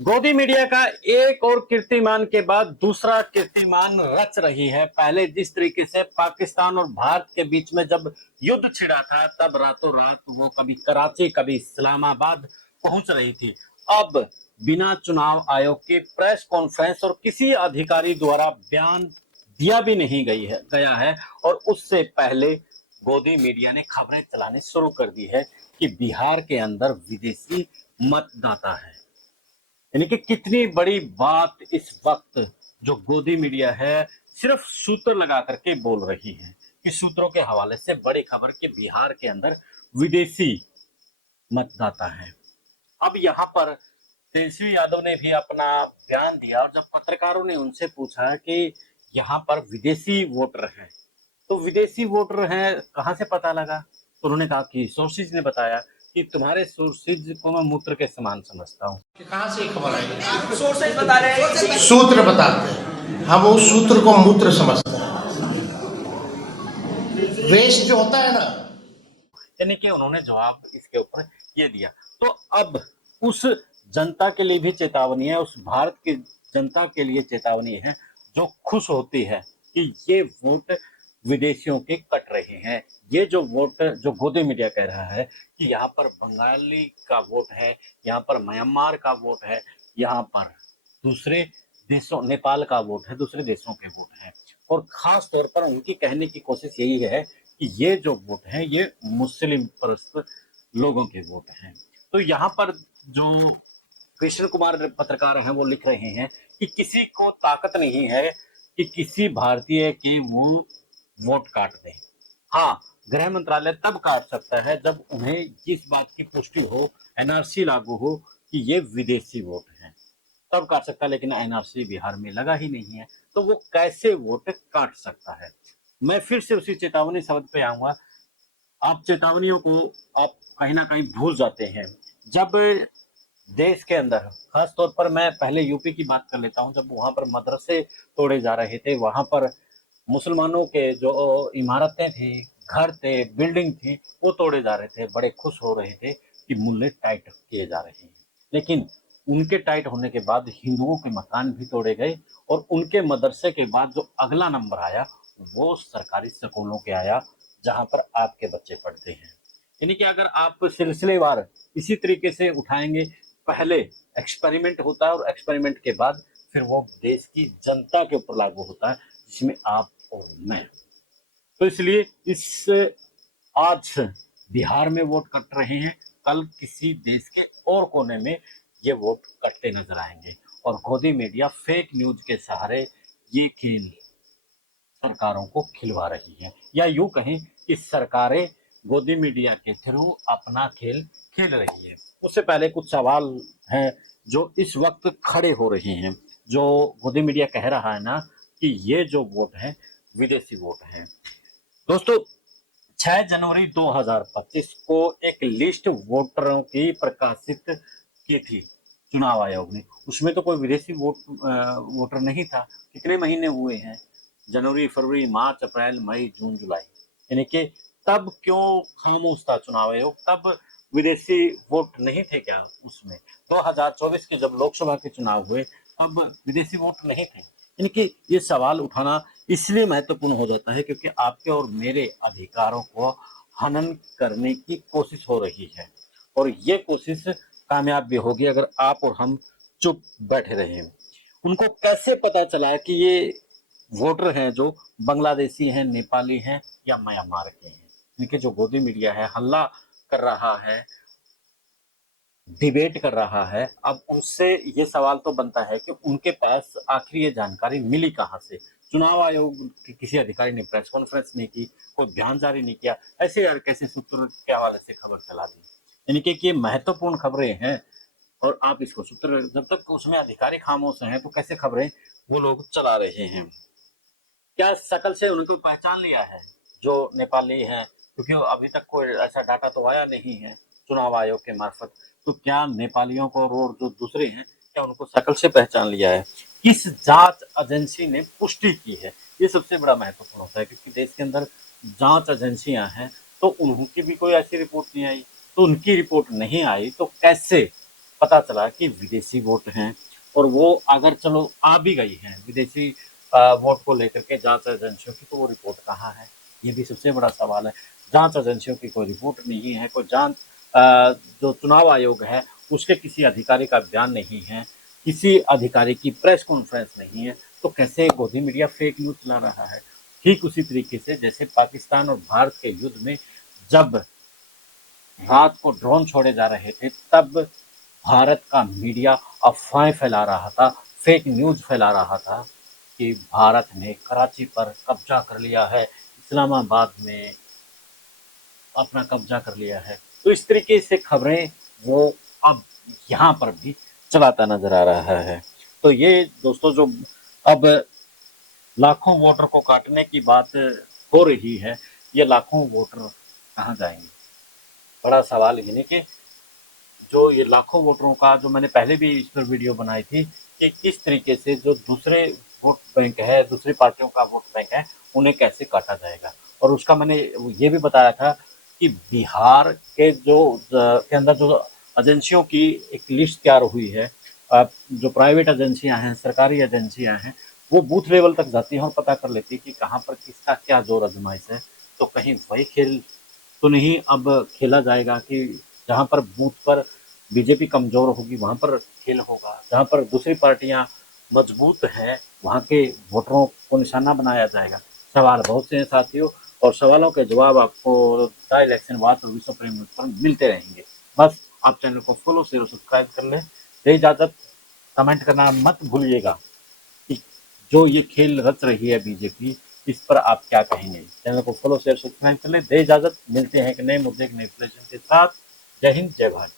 गोदी मीडिया का एक और कीर्तिमान के बाद दूसरा कीर्तिमान रच रही है। पहले जिस तरीके से पाकिस्तान और भारत के बीच में जब युद्ध छिड़ा था, तब रातों रात वो कभी कराची कभी इस्लामाबाद पहुंच रही थी। अब बिना चुनाव आयोग के प्रेस कॉन्फ्रेंस और किसी अधिकारी द्वारा बयान दिया भी नहीं गया है और उससे पहले गोदी मीडिया ने खबरें चलानी शुरू कर दी है कि बिहार के अंदर विदेशी मतदाता है। यानी कि कितनी बड़ी बात इस वक्त जो गोदी मीडिया है सिर्फ सूत्र लगा करके बोल रही है कि सूत्रों के हवाले से बड़ी खबर कि बिहार के अंदर विदेशी मतदाता है। अब यहाँ पर तेजस्वी यादव ने भी अपना बयान दिया और जब पत्रकारों ने उनसे पूछा कि यहाँ पर विदेशी वोटर हैं, तो विदेशी वोटर हैं कहाँ से पता लगा, तो उन्होंने कहा कि सोर्सेज ने बताया कि तुम्हारे सोर्सेज को मैं मूत्र के समान समझता हूँ। कहाँ से खबर आई? सोर्सेज बता रहे हैं, सूत्र बताते हैं, हम उस सूत्र को मूत्र समझते हैं। वेस्ट जो होता है ना, यानी कि उन्होंने जवाब इसके ऊपर ये दिया। तो अब उस जनता के लिए भी चेतावनी है, उस भारत की जनता के लिए चेतावनी है जो खुश होती है कि ये वोट विदेशियों के कट रहे हैं। ये जो वोट जो गोदी मीडिया कह रहा है कि यहाँ पर बंगाली का वोट है, यहाँ पर म्यांमार का वोट है, यहाँ पर दूसरे देशों नेपाल का वोट है, दूसरे देशों के वोट हैं, और खास तौर पर उनकी कहने की कोशिश यही है कि ये जो वोट है ये मुस्लिम परस्त लोगों के वोट हैं। तो यहाँ पर जो कृष्ण कुमार पत्रकार हैं वो लिख रहे हैं कि किसी को ताकत नहीं है कि किसी भारतीय के वो वोट काट दें। हाँ, गृह मंत्रालय तब काट सकता है जब उन्हें इस बात की पुष्टि हो, एनआरसी लागू हो कि ये विदेशी वोट हैं, तब काट सकता है। लेकिन एनआरसी बिहार में लगा ही नहीं है, तो वो कैसे वोट काट सकता है। मैं फिर से उसी चेतावनी शब्द पे आऊंगा। आप चेतावनियों को आप कहीं ना कहीं भूल जाते हैं। जब देश के अंदर, खास तौर पर मैं पहले यूपी की बात कर लेता हूं, जब वहां पर मदरसे तोड़े जा रहे थे, वहां पर मुसलमानों के जो इमारतें थी, घर थे, बिल्डिंग थी, वो तोड़े जा रहे थे, बड़े खुश हो रहे थे कि मुल्ले टाइट किए जा रहे हैं। लेकिन उनके टाइट होने के बाद हिंदुओं के मकान भी तोड़े गए और उनके मदरसे के बाद जो अगला नंबर आया वो सरकारी स्कूलों के आया जहां पर आपके बच्चे पढ़ते हैं। यानी कि अगर आप सिलसिलेवार इसी तरीके से उठाएंगे, पहले एक्सपेरिमेंट होता है और एक्सपेरिमेंट के बाद फिर वो देश की जनता के ऊपर लागू होता है, जिसमें आप और मैं। तो इसलिए इस आज बिहार में वोट कट रहे हैं, कल किसी देश के और कोने में ये वोट कटते नजर आएंगे और गोदी मीडिया फेक न्यूज के सहारे ये खेल सरकारों को खिलवा रही है, या यूं कहें कि सरकारें गोदी मीडिया के थ्रू अपना खेल खेल रही है। उससे पहले कुछ सवाल हैं जो इस वक्त खड़े हो रहे हैं। जो गोदी मीडिया कह रहा है ना कि ये जो वोट है विदेशी वोट है। दोस्तों, 6 जनवरी 2025 को एक लिस्ट वोटरों की प्रकाशित की थी चुनाव आयोग ने। उसमें तो कोई विदेशी वोटर नहीं था। कितने महीने हुए हैं? जनवरी, फरवरी, मार्च, अप्रैल, मई, जून, जुलाई। यानी कि तब क्यों खामोश था चुनाव आयोग? तब विदेशी वोट नहीं थे क्या उसमें? 2024 के जब लोकसभा के चुनाव हुए तब विदेशी वोट नहीं थे। यानी कि ये सवाल उठाना इसलिए महत्वपूर्ण हो जाता है क्योंकि आपके और मेरे अधिकारों को हनन करने की कोशिश हो रही है, और ये कोशिश कामयाब भी होगी अगर आप और हम चुप बैठे रहे। उनको कैसे पता चला कि ये वोटर हैं जो बांग्लादेशी हैं, नेपाली हैं या म्यांमार के हैं? इनके जो गोदी मीडिया है हल्ला कर रहा है, डिबेट कर रहा है, अब उनसे ये सवाल तो बनता है कि उनके पास आखिर ये जानकारी मिली कहाँ से? चुनाव आयोग के किसी अधिकारी ने प्रेस कॉन्फ्रेंस नहीं की, कोई बयान जारी नहीं किया, ऐसे यार कैसे सूत्र के हवाले से खबर चला दी? यानी कि ये महत्वपूर्ण खबरें हैं और आप इसको सूत्र, जब तक उसमें अधिकारी खामोश हैं तो कैसे खबरें वो लोग चला रहे हैं? क्या शकल से उनको पहचान लिया है जो नेपाली हैं? क्योंकि अभी तक कोई ऐसा डाटा तो आया नहीं है चुनाव आयोग के मार्फत। तो क्या नेपालियों को और जो दूसरे हैं क्या उनको शकल से पहचान लिया है? किस जांच एजेंसी ने पुष्टि की है? ये सबसे बड़ा महत्वपूर्ण होता है क्योंकि देश के अंदर जांच एजेंसियां हैं, तो उनकी भी कोई ऐसी रिपोर्ट नहीं आई। तो उनकी रिपोर्ट नहीं आई तो कैसे पता चला कि विदेशी वोट हैं, और वो अगर चलो आ भी गई हैं विदेशी वोट को लेकर के जांच एजेंसियों की, तो वो रिपोर्ट कहाँ है? ये भी सबसे बड़ा सवाल है। जांच एजेंसियों की कोई रिपोर्ट नहीं है, कोई जांच जो चुनाव आयोग है उसके किसी अधिकारी का बयान नहीं है, किसी अधिकारी की प्रेस कॉन्फ्रेंस नहीं है, तो कैसे गोदी मीडिया फेक न्यूज चला रहा है? ठीक उसी तरीके से जैसे पाकिस्तान और भारत के युद्ध में जब रात को ड्रोन छोड़े जा रहे थे, तब भारत का मीडिया अफवाहें फैला रहा था, फेक न्यूज फैला रहा था कि भारत ने कराची पर कब्जा कर लिया है, इस्लामाबाद में अपना कब्जा कर लिया है। तो इस तरीके से खबरें वो अब यहाँ पर भी चलाता नजर आ रहा है। तो ये दोस्तों जो अब लाखों वोटर को काटने की बात हो रही है, ये लाखों वोटर कहाँ जाएंगे? बड़ा सवाल ये है कि जो ये लाखों वोटरों का, जो मैंने पहले भी इस पर वीडियो बनाई थी कि किस तरीके से जो दूसरे वोट बैंक है, दूसरी पार्टियों का वोट बैंक है, उन्हें कैसे काटा जाएगा। और उसका मैंने ये भी बताया था कि बिहार के के अंदर जो एजेंसियों की एक लिस्ट तैयार हुई है, जो प्राइवेट एजेंसियां हैं, सरकारी एजेंसियां हैं, वो बूथ लेवल तक जाती हैं और पता कर लेती है कि कहाँ पर किसका क्या जोर आजमाइश है। तो कहीं वही खेल तो नहीं अब खेला जाएगा कि जहाँ पर बूथ पर बीजेपी कमजोर होगी वहां पर खेल होगा, जहाँ पर दूसरी पार्टियां मजबूत हैं वहां के वोटरों को निशाना बनाया जाएगा? सवाल बहुत से हैं साथियों, और सवालों के जवाब आपको द इलेक्शन वाच और विश्व प्रेम न्यूज पर मिलते रहेंगे। बस आप चैनल को फॉलो शेयर और सब्सक्राइब कर लें। दे इजाजत। कमेंट करना मत भूलिएगा कि जो ये खेल रच रही है बीजेपी, इस पर आप क्या कहेंगे? चैनल को फॉलो शेयर सब्सक्राइब कर लें। दे इजाजत। मिलते हैं एक नए मुद्दे, एक नए विश्लेषण के साथ। जय हिंद, जय भारत।